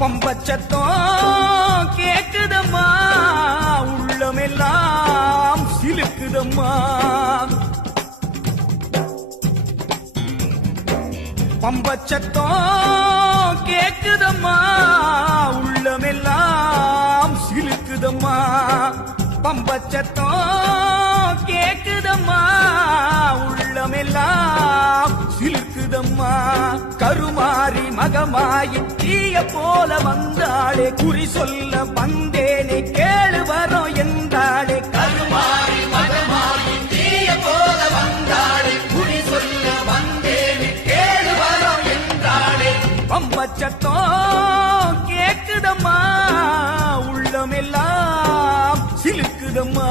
பம்பச்சத்தம் கேக்குதம்மா, உள்ளமெல்லாம் சிலுக்குதம்மா. பம்பச்சத்தம் கேக்குதம்மா, உள்ளமெல்லாம் சிலுக்குதம்மா. பம்பச்சத்தம் கேக்குதம்மா, உள்ளமெல்லாம் சிலுக்குதம்மா. கருமாறி மகமாயி தீய போல வந்தாளே, குறி சொல்ல வந்தேனே கேளு வரோம் என்றாளே. கருமாறி மகமாயி தீய போல வந்தாளே, குறி சொல்ல வந்தேனே கேளு வரோம் என்றாளே. பம்பச்சத்தம் கேக்குதம்மா, உள்ளமெல்லாம் சிலுக்குதம்மா.